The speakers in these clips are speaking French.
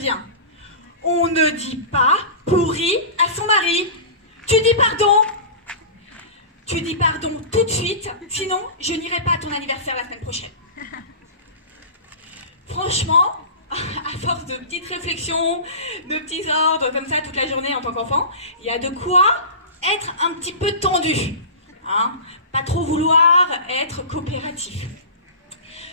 intervient. On ne dit pas pourri à son mari. Tu dis pardon. Tu dis pardon tout de suite, sinon je n'irai pas à ton anniversaire la semaine prochaine. Franchement, à force de petites réflexions, de petits ordres comme ça toute la journée en tant qu'enfant, il y a de quoi être un petit peu tendu. Hein, pas trop vouloir être coopératif.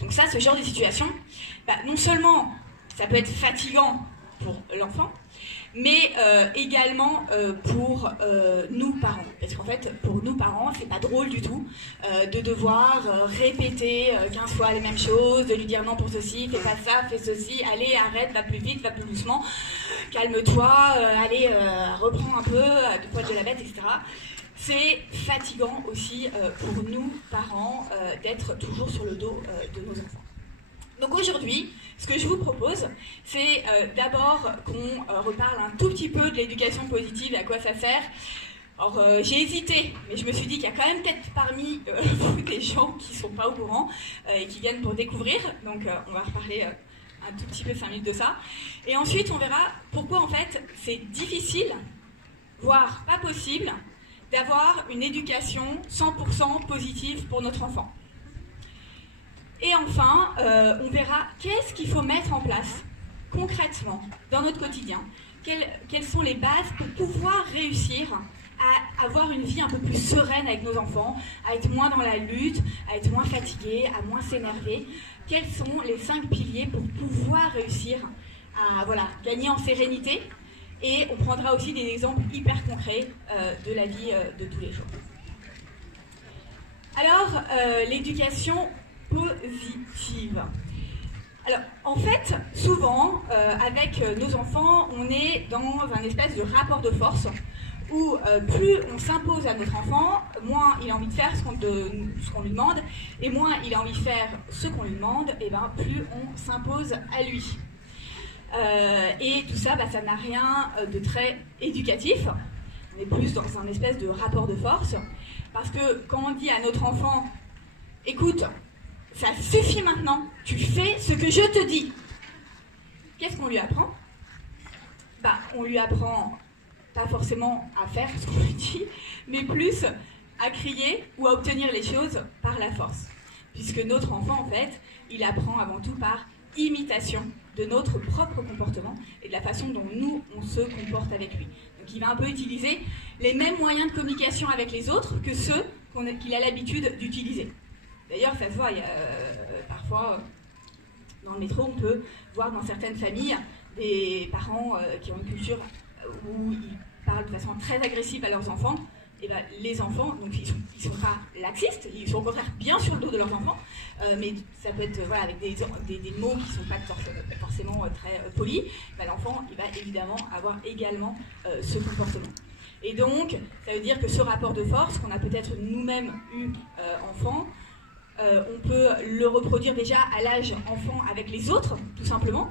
Donc ça, ce genre de situation, non seulement ça peut être fatigant pour l'enfant, mais également pour nous parents. Parce qu'en fait, pour nous parents, c'est pas drôle du tout de devoir répéter 15 fois les mêmes choses, de lui dire non pour ceci, fais pas ça, fais ceci, allez, arrête, va plus vite, va plus doucement, calme-toi, allez, reprends un peu, du poil de la bête, etc. C'est fatigant aussi pour nous, parents, d'être toujours sur le dos de nos enfants. Donc aujourd'hui, ce que je vous propose, c'est d'abord qu'on reparle un tout petit peu de l'éducation positive et à quoi ça sert. Alors j'ai hésité, mais je me suis dit qu'il y a quand même peut-être parmi vous des gens qui ne sont pas au courant et qui viennent pour découvrir. Donc on va reparler un tout petit peu 5 minutes de ça. Et ensuite, on verra pourquoi en fait c'est difficile, voire pas possible, d'avoir une éducation 100% positive pour notre enfant. Et enfin, on verra qu'est-ce qu'il faut mettre en place concrètement dans notre quotidien. Quelles sont les bases pour pouvoir réussir à avoir une vie un peu plus sereine avec nos enfants, à être moins dans la lutte, à être moins fatigué, à moins s'énerver. Quels sont les 5 piliers pour pouvoir réussir à gagner en sérénité. Et on prendra aussi des exemples hyper concrets de la vie de tous les jours. Alors, l'éducation positive. Alors, en fait, souvent, avec nos enfants, on est dans un espèce de rapport de force où plus on s'impose à notre enfant, moins il a envie de faire ce qu'on lui demande, et moins il a envie de faire ce qu'on lui demande, et plus on s'impose à lui. Et tout ça, ça n'a rien de très éducatif. On est plus dans un espèce de rapport de force. Parce que quand on dit à notre enfant, écoute, ça suffit maintenant, tu fais ce que je te dis. Qu'est-ce qu'on lui apprend ? On lui apprend pas forcément à faire ce qu'on lui dit, mais plus à crier ou à obtenir les choses par la force. Puisque notre enfant, en fait, il apprend avant tout par imitation de notre propre comportement et de la façon dont nous, on se comporte avec lui. Donc il va un peu utiliser les mêmes moyens de communication avec les autres que ceux qu'il a l'habitude d'utiliser. D'ailleurs, ça se voit, parfois, dans le métro, on peut voir dans certaines familles des parents qui ont une culture où ils parlent de façon très agressive à leurs enfants. Et les enfants, donc ils sont pas laxistes, ils sont au contraire bien sur le dos de leurs enfants, mais ça peut être avec des mots qui sont pas forcément très polis. L'enfant, il va évidemment avoir également ce comportement. Et donc, ça veut dire que ce rapport de force qu'on a peut-être nous-mêmes eu enfant, on peut le reproduire déjà à l'âge enfant avec les autres, tout simplement,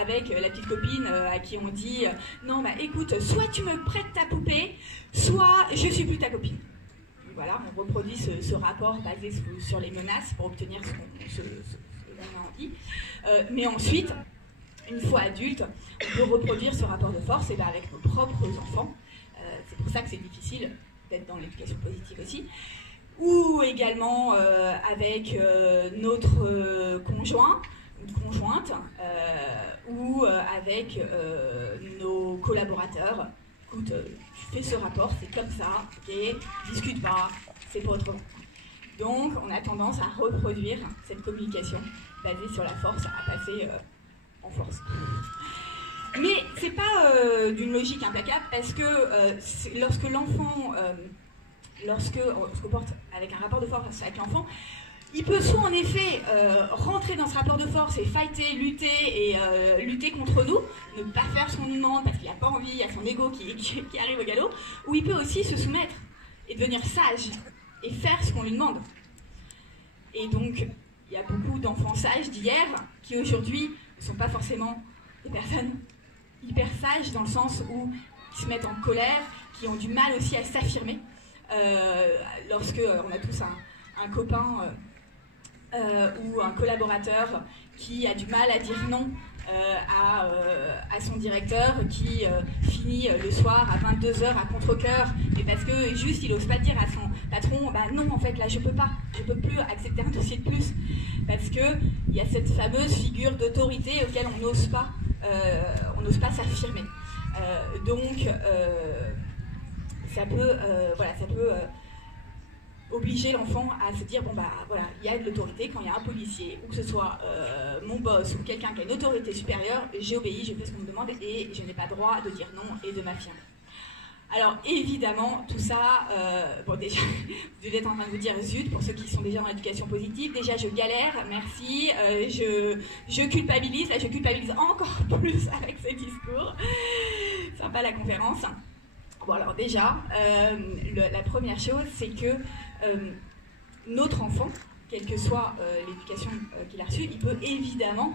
avec la petite copine à qui on dit non, écoute, soit tu me prêtes ta poupée, soit je suis plus ta copine. Voilà, on reproduit ce rapport basé sur les menaces pour obtenir ce qu'on a envie. Mais ensuite, une fois adulte, on peut reproduire ce rapport de force avec nos propres enfants. C'est pour ça que c'est difficile d'être dans l'éducation positive aussi. Ou également avec notre conjoint ou conjointe, ou avec nos collaborateurs. Écoute, tu fais ce rapport, c'est comme ça, ok, discute pas, c'est pas autrement. Donc, on a tendance à reproduire cette communication basée sur la force, à passer en force. Mais c'est pas d'une logique implacable, parce que lorsque l'enfant... Lorsqu'on se comporte avec un rapport de force avec l'enfant, il peut soit en effet rentrer dans ce rapport de force et fighter, lutter contre nous, ne pas faire ce qu'on nous demande parce qu'il n'a pas envie, il y a son ego qui arrive au galop, ou il peut aussi se soumettre et devenir sage et faire ce qu'on lui demande. Et donc, il y a beaucoup d'enfants sages d'hier qui aujourd'hui ne sont pas forcément des personnes hyper sages dans le sens où ils se mettent en colère, qui ont du mal aussi à s'affirmer. Lorsque on a tous un copain ou un collaborateur qui a du mal à dire non à à son directeur qui finit le soir à 22h à contre-cœur, mais parce que juste il n'ose pas dire à son patron, bah non en fait là je peux plus accepter un dossier de plus, parce qu'il y a cette fameuse figure d'autorité auquel on n'ose pas s'affirmer. Donc ça peut obliger l'enfant à se dire, bon bah voilà, il y a de l'autorité, quand il y a un policier, ou que ce soit mon boss, ou quelqu'un qui a une autorité supérieure, j'obéis, je fais ce qu'on me demande, et je n'ai pas le droit de dire non et de m'affirmer. Alors évidemment, tout ça, bon déjà, vous devez être en train de vous dire zut, pour ceux qui sont déjà dans l'éducation positive, déjà je galère, merci, je culpabilise, là je culpabilise encore plus avec ces discours. Sympa la conférence. Bon alors déjà, la première chose, c'est que notre enfant, quelle que soit l'éducation qu'il a reçue, il peut évidemment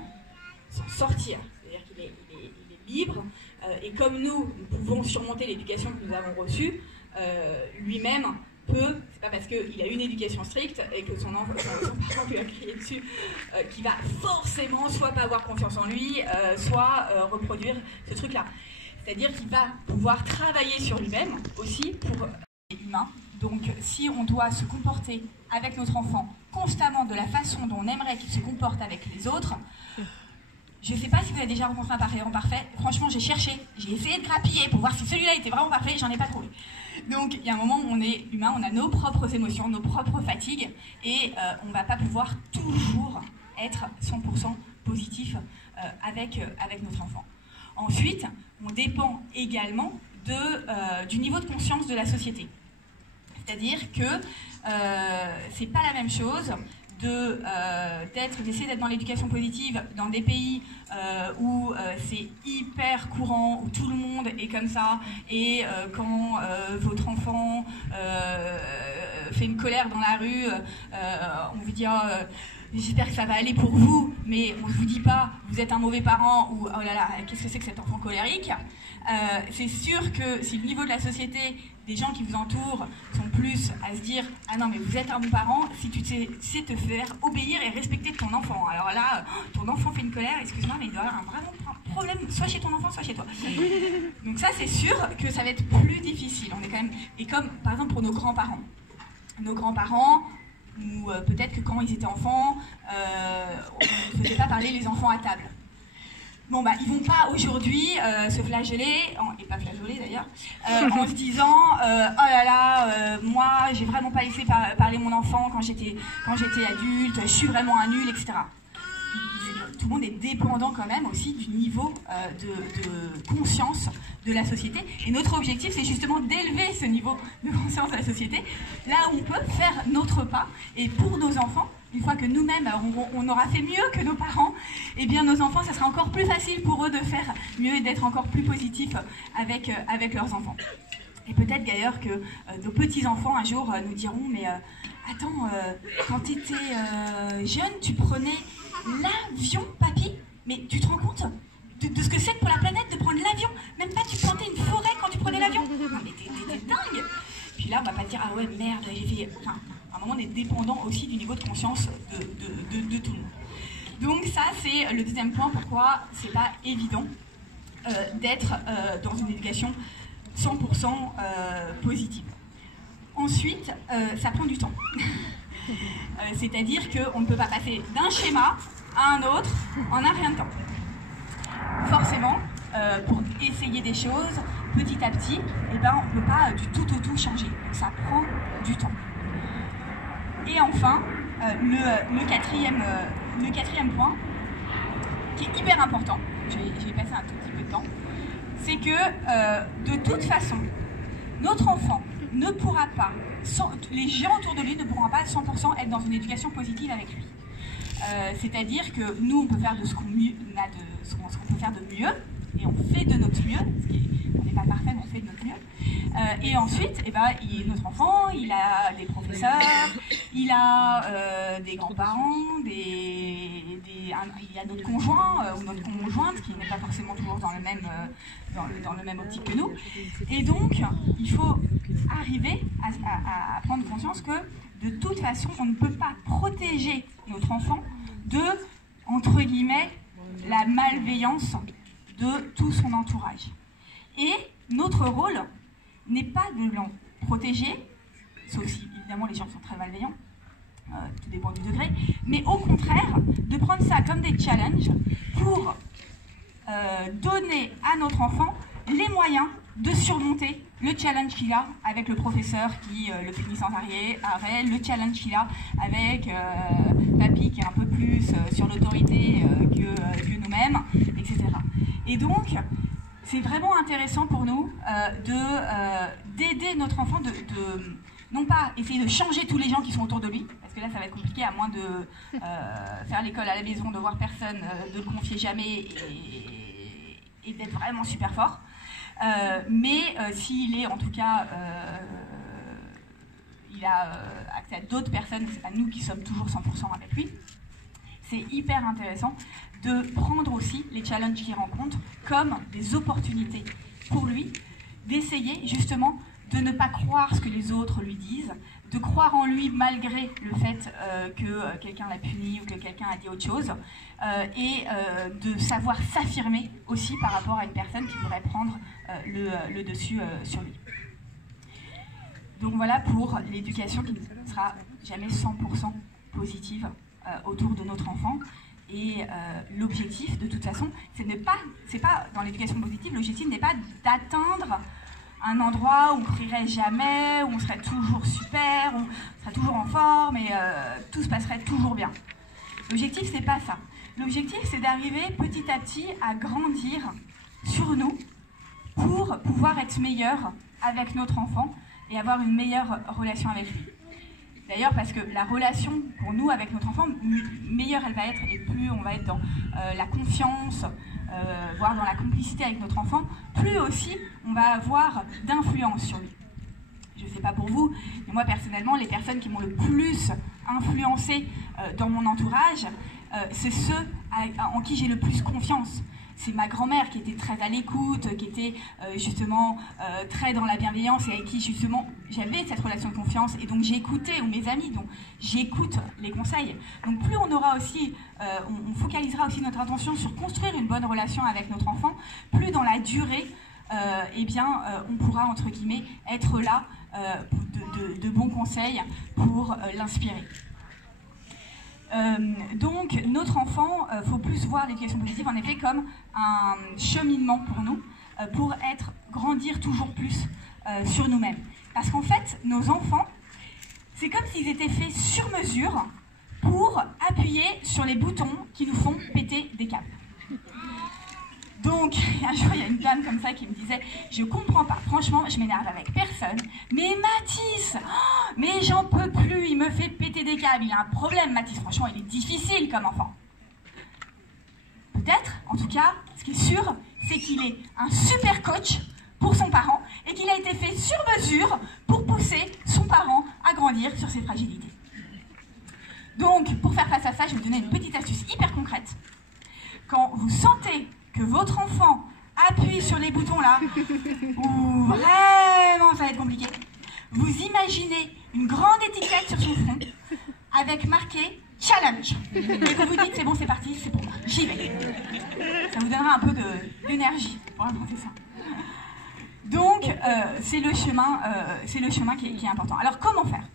s'en sortir. C'est-à-dire qu'il est libre, et comme nous pouvons surmonter l'éducation que nous avons reçue, lui-même peut, c'est pas parce qu'il a une éducation stricte et que son parent lui a crié dessus, qu'il va forcément soit pas avoir confiance en lui, soit reproduire ce truc-là. C'est-à-dire qu'il va pouvoir travailler sur lui-même aussi pour être humain. Donc si on doit se comporter avec notre enfant constamment de la façon dont on aimerait qu'il se comporte avec les autres, je ne sais pas si vous avez déjà rencontré un parent parfait. Franchement, j'ai cherché, j'ai essayé de grappiller pour voir si celui-là était vraiment parfait, j'en ai pas trouvé. Donc il y a un moment où on est humain, on a nos propres émotions, nos propres fatigues, et on ne va pas pouvoir toujours être 100% positif avec notre enfant. Ensuite, on dépend également du niveau de conscience de la société. C'est-à-dire que c'est pas la même chose d'essayer d'être dans l'éducation positive dans des pays où c'est hyper courant, où tout le monde est comme ça, et quand votre enfant fait une colère dans la rue, on vous dit j'espère que ça va aller pour vous, mais on ne vous dit pas vous êtes un mauvais parent, ou oh là là, qu'est-ce que c'est que cet enfant colérique. C'est sûr que si le niveau de la société, des gens qui vous entourent, sont plus à se dire ah non mais vous êtes un bon parent si tu sais te faire obéir et respecter ton enfant. Alors là, ton enfant fait une colère, excuse-moi, mais il doit avoir un vrai problème, soit chez ton enfant, soit chez toi. Donc ça, c'est sûr que ça va être plus difficile. On est quand même, et comme par exemple pour nos grands-parents, ou peut-être que quand ils étaient enfants, on ne faisait pas parler les enfants à table. Bon bah ils vont pas aujourd'hui se flageller, et pas flageoler d'ailleurs, en se disant oh là là, moi j'ai vraiment pas laissé parler mon enfant quand j'étais adulte, je suis vraiment un nul, etc. Tout le monde est dépendant quand même aussi du niveau de conscience de la société. Et notre objectif, c'est justement d'élever ce niveau de conscience de la société, là où on peut faire notre pas. Et pour nos enfants, une fois que nous-mêmes, on aura fait mieux que nos parents, eh bien nos enfants, ça sera encore plus facile pour eux de faire mieux et d'être encore plus positifs avec leurs enfants. Et peut-être d'ailleurs que nos petits-enfants, un jour, nous diront, mais attends, quand tu étais jeune, tu prenais l'avion, papy? Mais tu te rends compte de ce que c'est pour la planète de prendre l'avion? Même pas tu plantais une forêt quand tu prenais l'avion? Non mais t'es dingue! Puis là on va pas dire ah ouais merde, j'ai fait... Enfin, à un moment on est dépendant aussi du niveau de conscience de tout le monde. Donc ça c'est le deuxième point pourquoi c'est pas évident d'être dans une éducation 100% positive. Ensuite, ça prend du temps. C'est-à-dire qu'on ne peut pas passer d'un schéma à un autre en un rien de temps. Forcément, pour essayer des choses, petit à petit, eh ben, on ne peut pas du tout au tout changer. Donc ça prend du temps. Et enfin, le quatrième point, qui est hyper important, je vais passer un tout petit peu de temps, c'est que de toute façon, notre enfant ne pourra pas, les gens autour de lui ne pourront pas à 100% être dans une éducation positive avec lui. C'est-à-dire que nous, on peut faire de ce qu'on peut faire de mieux, et on fait de notre mieux, on n'est pas parfait, mais on fait de notre mieux. Et ensuite, eh ben, notre enfant, il a des professeurs, il a des grands-parents, il y a notre conjoint ou notre conjointe qui n'est pas forcément toujours dans le même optique que nous. Et donc, il faut arriver à prendre conscience que de toute façon, on ne peut pas protéger notre enfant de, entre guillemets, la malveillance de tout son entourage. Et notre rôle n'est pas de l'en protéger, sauf si évidemment les gens sont très malveillants, tout dépend du degré, mais au contraire de prendre ça comme des challenges pour donner à notre enfant les moyens de surmonter le challenge qu'il a avec le professeur qui le punit sans arrêt, le challenge qu'il a avec papy qui est un peu plus sur l'autorité que nous-mêmes, etc. Et donc, c'est vraiment intéressant pour nous d'aider notre enfant, non pas essayer de changer tous les gens qui sont autour de lui, parce que là ça va être compliqué à moins de faire l'école à la maison, de voir personne, de le confier jamais et d'être vraiment super fort. Mais s'il est en tout cas, il a accès à d'autres personnes, c'est pas nous qui sommes toujours 100% avec lui, c'est hyper intéressant de prendre aussi les challenges qu'il rencontre comme des opportunités pour lui, d'essayer justement de ne pas croire ce que les autres lui disent, de croire en lui malgré le fait que quelqu'un l'a puni ou que quelqu'un a dit autre chose, et de savoir s'affirmer aussi par rapport à une personne qui voudrait prendre le dessus sur lui. Donc voilà pour l'éducation qui ne sera jamais 100% positive autour de notre enfant. Et l'objectif, de toute façon, c'est pas dans l'éducation positive, l'objectif n'est pas d'atteindre un endroit où on ne crierait jamais, où on serait toujours super, où on serait toujours en forme et tout se passerait toujours bien. L'objectif, c'est pas ça. L'objectif, c'est d'arriver petit à petit à grandir sur nous pour pouvoir être meilleur avec notre enfant et avoir une meilleure relation avec lui. D'ailleurs, parce que la relation pour nous avec notre enfant, meilleure elle va être, et plus on va être dans la confiance, voire dans la complicité avec notre enfant, plus aussi on va avoir d'influence sur lui. Je ne sais pas pour vous, mais moi personnellement, les personnes qui m'ont le plus influencé dans mon entourage, c'est ceux en qui j'ai le plus confiance. C'est ma grand-mère qui était très à l'écoute, qui était justement très dans la bienveillance et avec qui justement j'avais cette relation de confiance et donc j'écoutais, ou mes amis, donc j'écoute les conseils. Donc plus on aura aussi, on focalisera aussi notre attention sur construire une bonne relation avec notre enfant, plus dans la durée, on pourra entre guillemets être là de bons conseils pour l'inspirer. Donc notre enfant, faut plus voir l'éducation positive en effet comme un cheminement pour nous, pour grandir toujours plus sur nous-mêmes. Parce qu'en fait, nos enfants, c'est comme s'ils étaient faits sur mesure pour appuyer sur les boutons qui nous font péter des câbles. Donc, un jour, il y a une dame comme ça qui me disait « Je comprends pas, franchement, je m'énerve avec personne, mais Mathis, mais j'en peux plus, il me fait péter des câbles, il a un problème, Mathis, franchement, il est difficile comme enfant. » Peut-être, en tout cas, ce qui est sûr, c'est qu'il est un super coach pour son parent et qu'il a été fait sur mesure pour pousser son parent à grandir sur ses fragilités. Donc, pour faire face à ça, je vais vous donner une petite astuce hyper concrète. Quand vous sentez que votre enfant appuie sur les boutons là, où vraiment ça va être compliqué, vous imaginez une grande étiquette sur son front avec marqué « Challenge ». Et vous vous dites « C'est bon, c'est parti, c'est pour moi, j'y vais ». Ça vous donnera un peu d'énergie pour affronter ça. Donc, c'est le chemin qui est important. Alors, comment faire ?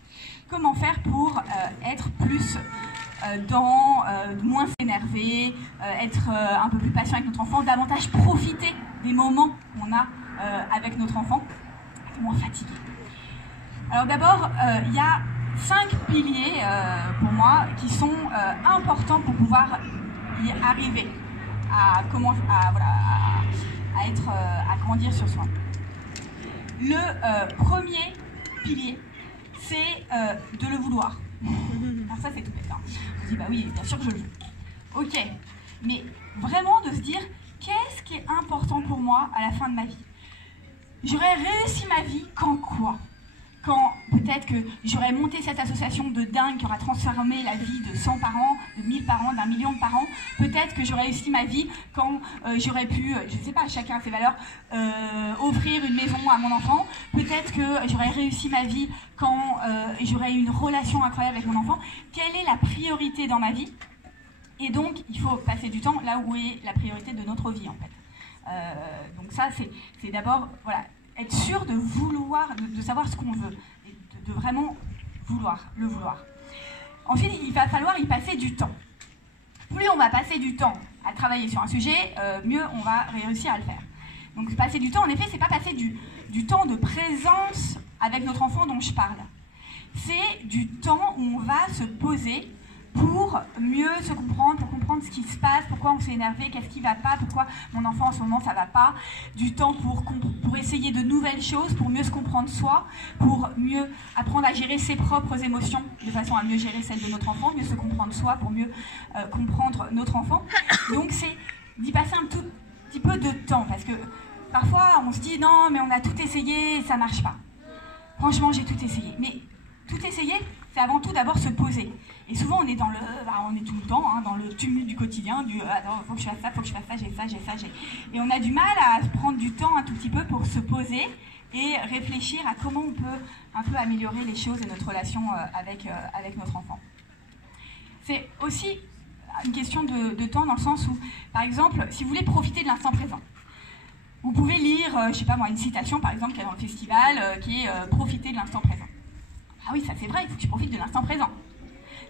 Comment faire pour être plus moins s'énerver, être un peu plus patient avec notre enfant, davantage profiter des moments qu'on a avec notre enfant, être moins fatigué. Alors d'abord, il y a 5 piliers pour moi qui sont importants pour pouvoir y arriver à grandir sur soi. Le premier pilier, c'est de le vouloir. Alors ça c'est tout bête, hein. On se dit bah oui, bien sûr que je le veux. Ok, mais vraiment de se dire qu'est-ce qui est important pour moi à la fin de ma vie. J'aurais réussi ma vie quand quoi? Quand peut-être que j'aurais monté cette association de dingue qui aura transformé la vie de 100 parents, de 1000 parents, d'1 million de parents. Peut-être que j'aurais réussi ma vie quand j'aurais pu, je ne sais pas, chacun a ses valeurs, offrir une maison à mon enfant. Peut-être que j'aurais réussi ma vie quand j'aurais eu une relation incroyable avec mon enfant. Quelle est la priorité dans ma vie? Et donc, il faut passer du temps là où est la priorité de notre vie, en fait. Donc ça, c'est d'abord voilà, être sûr de vouloir, de savoir ce qu'on veut, et de vraiment le vouloir. Ensuite, il va falloir y passer du temps. Plus on va passer du temps à travailler sur un sujet, mieux on va réussir à le faire. Donc passer du temps, en effet, c'est pas passer du temps de présence avec notre enfant dont je parle. C'est du temps où on va se poser pour mieux se comprendre, pour comprendre ce qui se passe, pourquoi on s'est énervé, qu'est-ce qui ne va pas, pourquoi mon enfant en ce moment ça ne va pas. Du temps pour essayer de nouvelles choses, pour mieux se comprendre soi, pour mieux apprendre à gérer ses propres émotions, de façon à mieux gérer celles de notre enfant, mieux se comprendre soi, pour mieux comprendre notre enfant. Donc c'est d'y passer un tout petit peu de temps, parce que parfois on se dit non mais on a tout essayé et ça ne marche pas. Franchement j'ai tout essayé. Mais tout essayer, c'est avant tout d'abord se poser. Et souvent, on est on est tout le temps dans le tumulte du quotidien, attends, faut que je fasse ça, faut que je fasse ça, j'ai ça, j'ai ça, j'ai. Et on a du mal à prendre du temps un tout petit peu pour se poser et réfléchir à comment on peut un peu améliorer les choses et notre relation avec notre enfant. C'est aussi une question de temps dans le sens où, par exemple, si vous voulez profiter de l'instant présent, vous pouvez lire, je sais pas moi, une citation par exemple qu'il y a dans le festival qui est profiter de l'instant présent. Ah oui, ça c'est vrai, il faut que je profite de l'instant présent.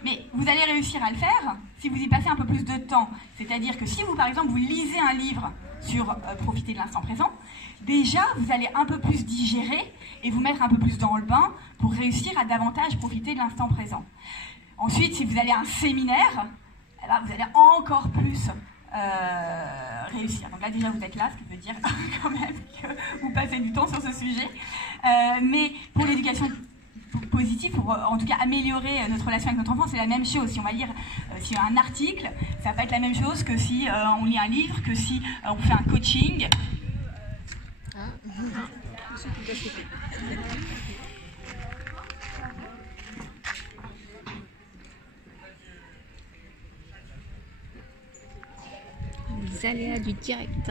Mais vous allez réussir à le faire si vous y passez un peu plus de temps. C'est-à-dire que si vous, par exemple, vous lisez un livre sur profiter de l'instant présent, déjà, vous allez un peu plus digérer et vous mettre un peu plus dans le bain pour réussir à davantage profiter de l'instant présent. Ensuite, si vous allez à un séminaire, eh ben, vous allez encore plus réussir. Donc là, déjà, vous êtes là, ce qui veut dire quand même que vous passez du temps sur ce sujet. Mais pour l'éducation positif, pour en tout cas améliorer notre relation avec notre enfant, c'est la même chose. Si on va lire si un article, ça va pas être la même chose que si on lit un livre, que si on fait un coaching. Les aléas du direct.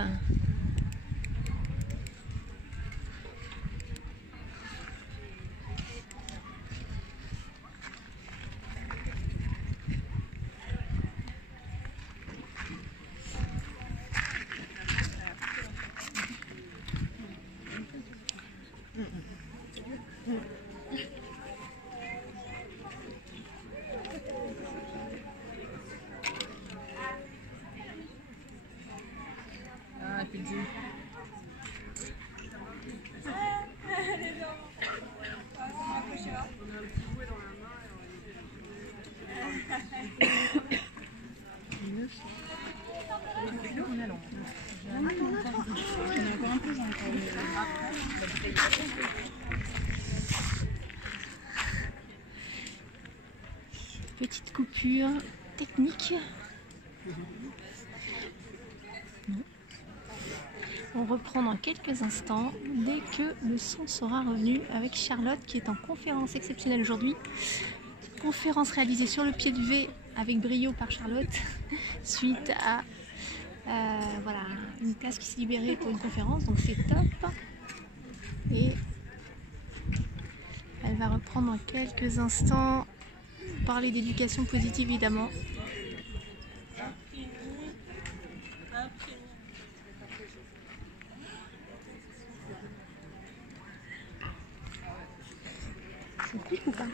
Petite coupure technique. On reprend dans quelques instants dès que le son sera revenu avec Charlotte qui est en conférence exceptionnelle aujourd'hui. Conférence réalisée sur le pied de V avec brio par Charlotte suite à voilà, une place qui s'est libérée pour une conférence, donc c'est top. Et elle va reprendre dans quelques instants, parler d'éducation positive évidemment. Ça pique ou pas ?